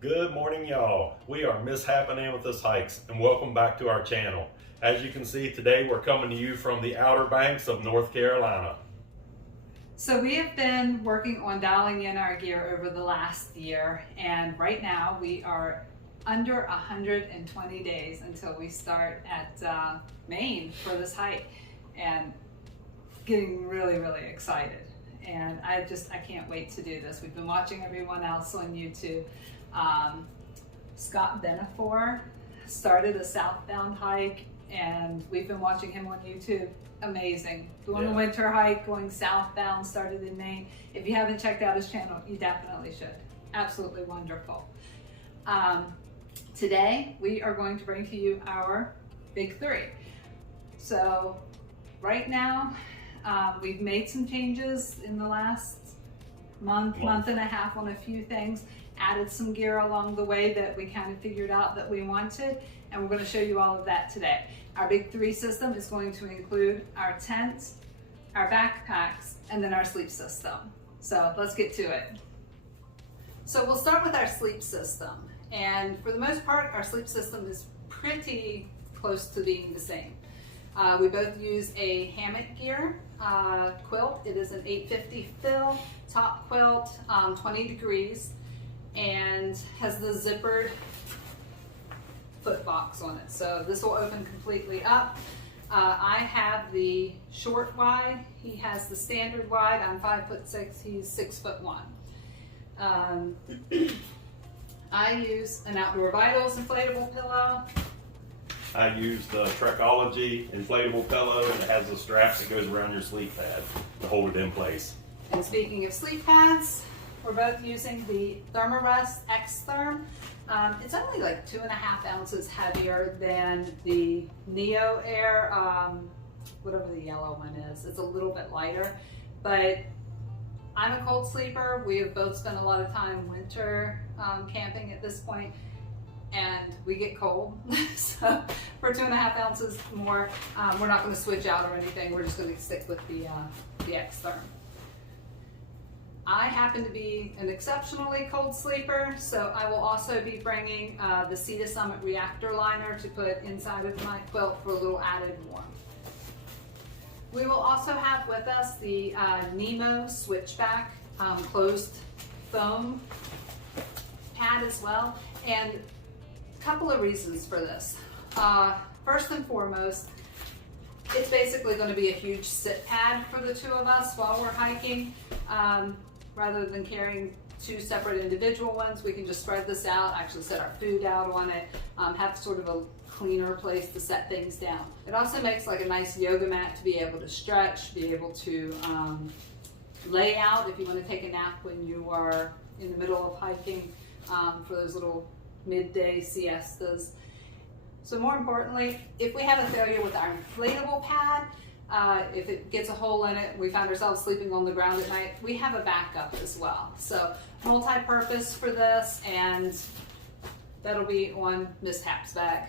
Good morning, y'all. We are Mishapping Amethyst Hikes, and welcome back to our channel. As you can see today, we're coming to you from the Outer Banks of North Carolina. So we have been working on dialing in our gear over the last year, and right now we are under 120 days until we start at Maine for this hike, and getting really excited. And I can't wait to do this. We've been watching everyone else on YouTube. Scott Benefor started a southbound hike, and we've been watching him on YouTube. Amazing. Doing a winter hike, going southbound, started in Maine. If you haven't checked out his channel, you definitely should. Absolutely wonderful. Today, we are going to bring to you our big three. So right now, we've made some changes in the last month and a half on a few things, added some gear along the way that we kind of figured out that we wanted, and we're going to show you all of that today. Our big three system is going to include our tents, our backpacks, and then our sleep system. So let's get to it. So we'll start with our sleep system. And for the most part, our sleep system is pretty close to being the same. We both use a hammock gear quilt. It is an 850 fill top quilt, 20 degrees, and has the zippered foot box on it. So this will open completely up. I have the short wide. He has the standard wide. I'm 5'6", he's 6'1". I use an Outdoor Vitals inflatable pillow. I use the Trekology inflatable pillow, and it has a strap that goes around your sleep pad to hold it in place. And speaking of sleep pads, we're both using the Thermarest X-Therm. It's only like 2.5 ounces heavier than the Neo Air, whatever the yellow one is. It's a little bit lighter, but I'm a cold sleeper. We have both spent a lot of time winter camping at this point, and we get cold. So for 2.5 ounces more, we're not going to switch out or anything. We're just going to stick with the X-Therm. I happen to be an exceptionally cold sleeper, so I will also be bringing the Sea to Summit reactor liner to put inside of my quilt for a little added warmth. We will also have with us the Nemo Switchback closed foam pad as well, and a couple of reasons for this. First and foremost, it's basically going to be a huge sit pad for the two of us while we're hiking. Rather than carrying two separate individual ones, we can just spread this out, actually set our food out on it, have sort of a cleaner place to set things down. It also makes like a nice yoga mat to be able to stretch, be able to lay out if you want to take a nap when you are in the middle of hiking, for those little midday siestas. So more importantly, if we have a failure with our inflatable pad, if it gets a hole in it, we find ourselves sleeping on the ground at night, we have a backup as well. So multi-purpose for this, and that'll be on Miss Hap's bag.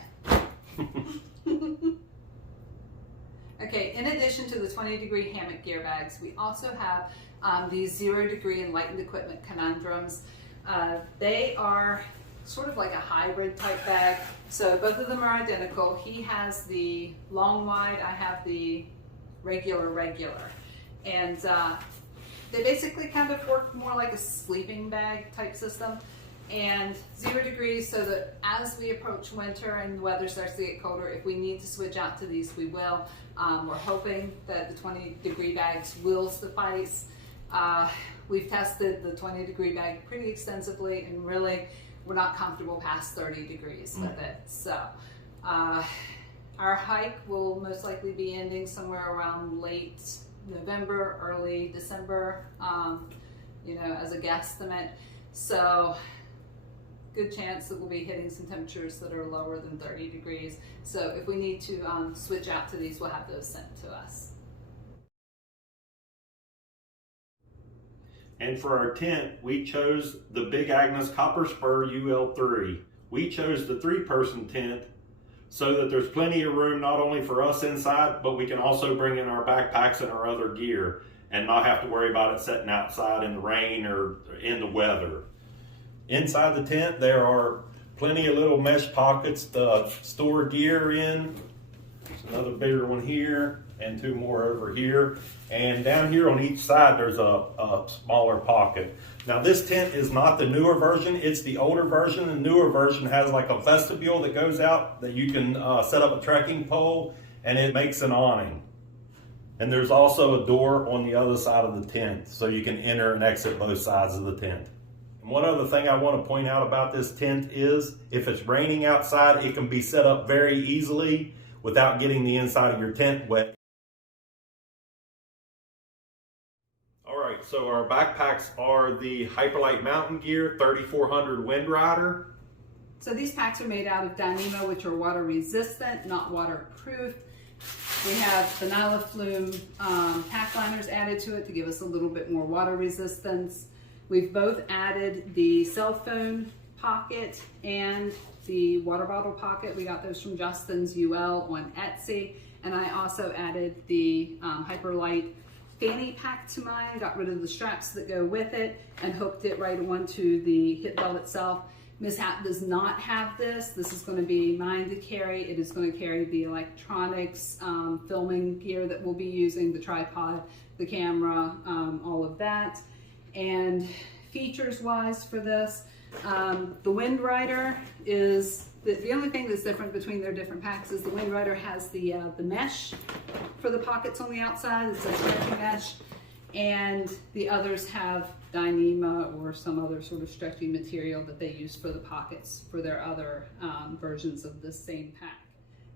Okay, in addition to the 20-degree hammock gear bags, we also have these 0-degree enlightened equipment conundrums. They are sort of like a hybrid type bag. So both of them are identical. He has the long wide, I have the regular. And they basically kind of work more like a sleeping bag type system. And 0 degrees, so that as we approach winter and the weather starts to get colder, if we need to switch out to these, we will. We're hoping that the 20-degree bags will suffice. We've tested the 20-degree bag pretty extensively, and really we're not comfortable past 30 degrees with it. So our hike will most likely be ending somewhere around late November, early December, as a guesstimate. So good chance that we'll be hitting some temperatures that are lower than 30 degrees. So if we need to switch out to these, we'll have those sent to us. And for our tent, we chose the Big Agnes Copper Spur UL3. We chose the 3-person tent so that there's plenty of room not only for us inside, but we can also bring in our backpacks and our other gear and not have to worry about it sitting outside in the rain or in the weather. Inside the tent, there are plenty of little mesh pockets to store gear in. There's another bigger one here and two more over here. And down here on each side, there's a smaller pocket. Now this tent is not the newer version, it's the older version. The newer version has like a vestibule that goes out that you can set up a trekking pole, and it makes an awning. And there's also a door on the other side of the tent, so you can enter and exit both sides of the tent. And one other thing I want to point out about this tent is, if it's raining outside, it can be set up very easily without getting the inside of your tent wet. Alright, so our backpacks are the Hyperlight Mountain Gear 3400 Wind Rider. So these packs are made out of Dyneema, which are water resistant, not waterproof. We have the Nyla Flume pack liners added to it to give us a little bit more water resistance. We've both added the cell phone pocket and the water bottle pocket. We got those from Justin's UL on Etsy. And I also added the Hyperlight fanny pack to mine, got rid of the straps that go with it, and hooked it right onto the hip belt itself. Mishap does not have this. This is going to be mine to carry. It is going to carry the electronics, filming gear that we'll be using, the tripod, the camera, all of that. And features wise for this, the Wind Rider is, the only thing that's different between their different packs is the Wind Rider has the mesh for the pockets on the outside. It's a stretchy mesh. And the others have Dyneema or some other sort of stretchy material that they use for the pockets for their other versions of this same pack.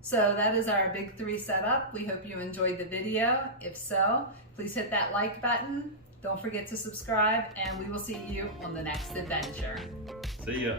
So that is our big 3 setup. We hope you enjoyed the video. If so, please hit that like button. Don't forget to subscribe, and we will see you on the next adventure. See ya.